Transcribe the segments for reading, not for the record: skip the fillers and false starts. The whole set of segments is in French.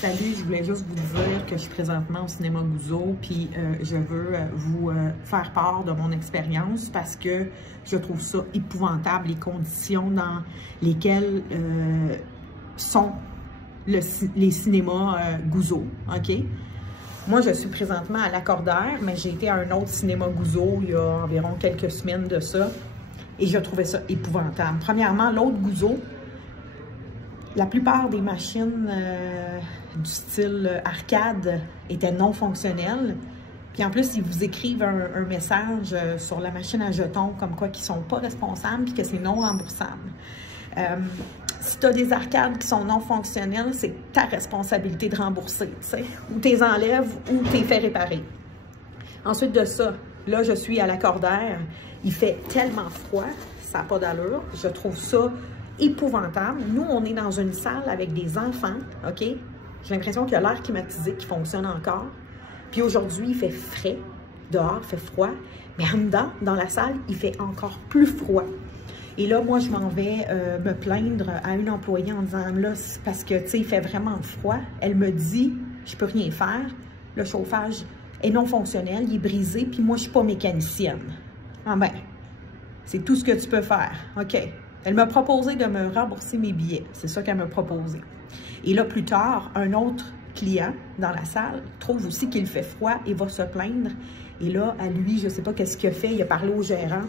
Salut, je voulais juste vous dire que je suis présentement au cinéma Gouzeau, puis je veux vous faire part de mon expérience parce que je trouve ça épouvantable, les conditions dans lesquelles sont les cinémas Gouzeau, OK? Moi, je suis présentement à l'Accordaire, mais j'ai été à un autre cinéma Gouzeau il y a environ quelques semaines de ça, et je trouvais ça épouvantable. Premièrement, l'autre Gouzeau, la plupart des machines du style arcade étaient non fonctionnelles. Puis en plus, ils vous écrivent un message sur la machine à jetons comme quoi qu'ils ne sont pas responsables puis que c'est non remboursable. Si tu as des arcades qui sont non fonctionnelles, c'est ta responsabilité de rembourser, tu sais. Ou tu les enlèves ou tu les fais réparer. Ensuite de ça, là, je suis à l'Accordaire. Il fait tellement froid, ça n'a pas d'allure. Je trouve ça épouvantable. Nous, on est dans une salle avec des enfants, OK? J'ai l'impression qu'il y a l'air climatisé qui fonctionne encore. Puis aujourd'hui, il fait frais. Dehors, il fait froid. Mais en dedans, dans la salle, il fait encore plus froid. Et là, moi, je m'en vais me plaindre à une employée en disant, là, c'est parce que, tu sais, il fait vraiment froid. Elle me dit, je peux rien faire. Le chauffage est non fonctionnel, il est brisé, puis moi, je suis pas mécanicienne. Ah ben, c'est tout ce que tu peux faire. OK. Elle m'a proposé de me rembourser mes billets. C'est ça qu'elle m'a proposé. Et là, plus tard, un autre client dans la salle trouve aussi qu'il fait froid et va se plaindre. Et là, à lui, je ne sais pas qu'est-ce qu'il a fait. Il a parlé au gérant.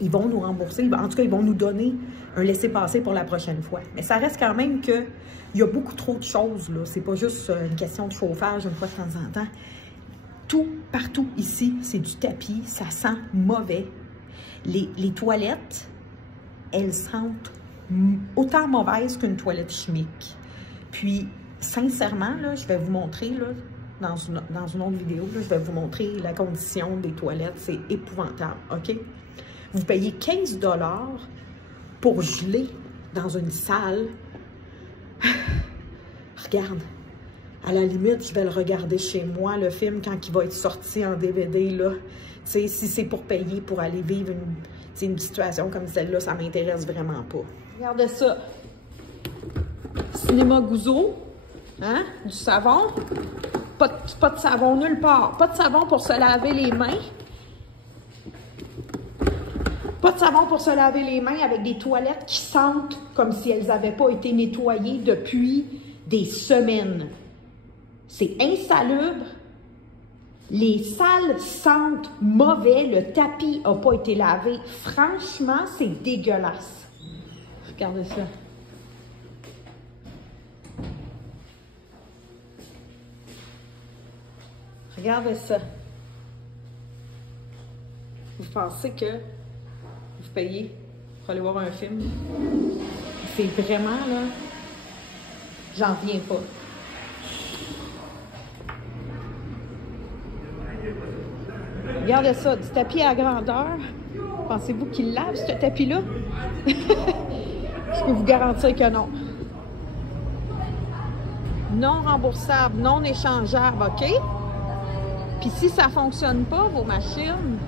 Ils vont nous rembourser. En tout cas, ils vont nous donner un laissez-passer pour la prochaine fois. Mais ça reste quand même qu'il y a beaucoup trop de choses, là. C'est pas juste une question de chauffage une fois de temps en temps. Tout, partout ici, c'est du tapis. Ça sent mauvais. Les toilettes, elles sentent autant mauvaises qu'une toilette chimique. Puis, sincèrement, là, je vais vous montrer, là, dans une autre vidéo, là, je vais vous montrer la condition des toilettes. C'est épouvantable, OK? Vous payez 15 $ pour geler dans une salle. Regarde, à la limite, je vais le regarder chez moi, le film, quand il va être sorti en DVD, là. Tu sais, si c'est pour payer, pour aller vivre une situation comme celle-là, ça ne m'intéresse vraiment pas. Regardez ça. Cinéma Gouzeau. Hein? Du savon. Pas de savon nulle part. Pas de savon pour se laver les mains. Pas de savon pour se laver les mains avec des toilettes qui sentent comme si elles n'avaient pas été nettoyées depuis des semaines. C'est insalubre. Les salles sentent mauvais. Le tapis n'a pas été lavé. Franchement, c'est dégueulasse. Regardez ça. Regardez ça. Vous pensez que vous payez pour aller voir un film? C'est vraiment, là, j'en viens pas. Regardez ça, du tapis à grandeur. Pensez-vous qu'il lave ce tapis-là? Je peux vous garantir que non. Non remboursable, non échangeable, OK? Puis si ça ne fonctionne pas, vos machines,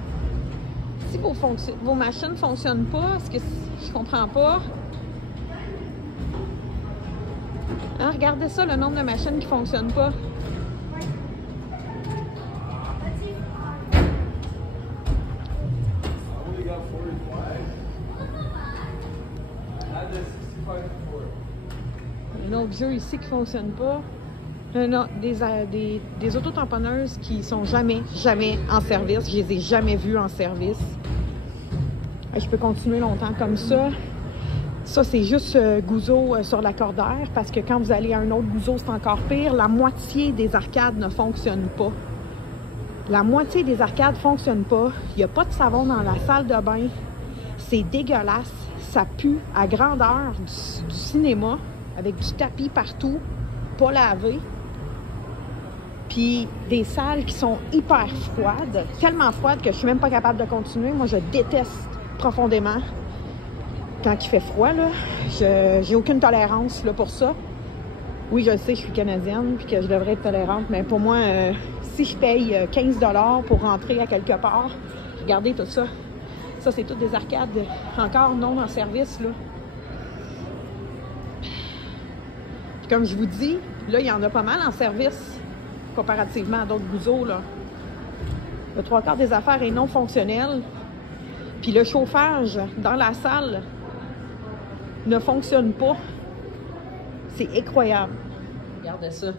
si vos machines ne fonctionnent pas, ce que je comprends pas. Hein, regardez ça, le nombre de machines qui ne fonctionnent pas. Un autre jeu ici qui ne fonctionne pas. Non, des autotamponneuses qui sont jamais en service. Je les ai jamais vues en service. Je peux continuer longtemps comme ça. Ça, c'est juste Gouzeau sur l'Accordaire, parce que quand vous allez à un autre Gouzeau, c'est encore pire. La moitié des arcades ne fonctionnent pas. La moitié des arcades ne fonctionnent pas. Il n'y a pas de savon dans la salle de bain. C'est dégueulasse. Ça pue à grandeur du cinéma, avec du tapis partout, pas lavé. Puis des salles qui sont hyper froides, tellement froides que je suis même pas capable de continuer. Moi, je déteste profondément quand il fait froid, là. J'ai aucune tolérance là, pour ça. Oui, je sais, je suis canadienne puis que je devrais être tolérante, mais pour moi, si je paye 15 $ pour rentrer à quelque part, regardez tout ça. Ça, c'est toutes des arcades encore non en service, là. Puis comme je vous dis, Là, il y en a pas mal en service, comparativement à d'autres Gouzeau, là. Le 3/4 des affaires est non fonctionnel. Puis le chauffage dans la salle ne fonctionne pas. C'est incroyable. Regardez ça.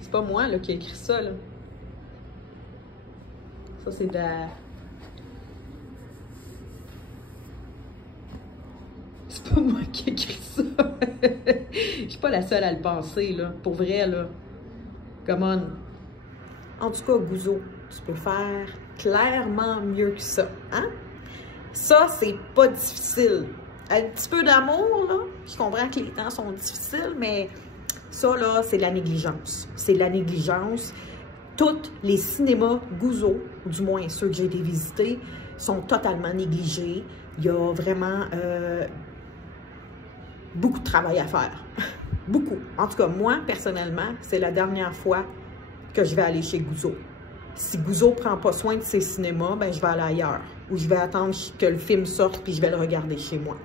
C'est pas moi là, qui ai écrit ça. Là. Ça, c'est de la... C'est pas moi qui ai écrit ça. Je suis pas la seule à le penser, là. Pour vrai, là. Come on. En tout cas, Gouzeau, tu peux faire clairement mieux que ça. Hein? Ça, c'est pas difficile. Un petit peu d'amour, là. Je comprends que les temps sont difficiles, mais ça, là, c'est de la négligence. C'est de la négligence. Tous les cinémas Gouzeau, du moins ceux que j'ai été visités, sont totalement négligés. Il y a vraiment beaucoup de travail à faire. Beaucoup. En tout cas, moi, personnellement, c'est la dernière fois que je vais aller chez Gouzeau. Si Gouzeau ne prend pas soin de ses cinémas, ben je vais aller ailleurs. Ou je vais attendre que le film sorte puis je vais le regarder chez moi.